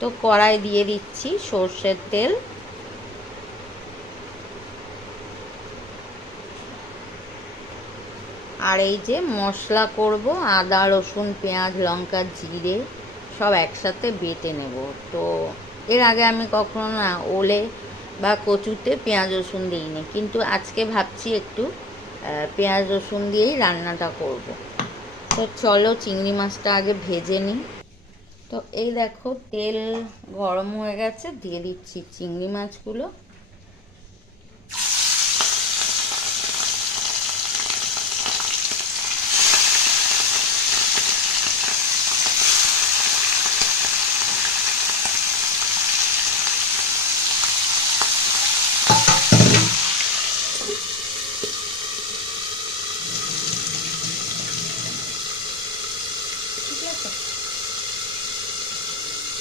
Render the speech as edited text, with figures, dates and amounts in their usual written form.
তো কড়াই দিয়ে দিচ্ছি সর্ষের তেল। আর এই যে মশলা করব, আদা রসুন পেঁয়াজ লঙ্কা জিরে সব একসাথে বেটে নেব। তো এর আগে আমি কখনো না ওলে বা কচুতে পেঁয়াজ রসুন দিইনি, কিন্তু আজকে ভাবছি একটু পেঁয়াজ রসুন দিয়েই রান্নাটা করব। তো চলো চিংড়ি মাছটা আগে ভেজে নিই। তো এই দেখো তেল গরম হয়ে গেছে, দিয়ে দিচ্ছি চিংড়ি মাছগুলো।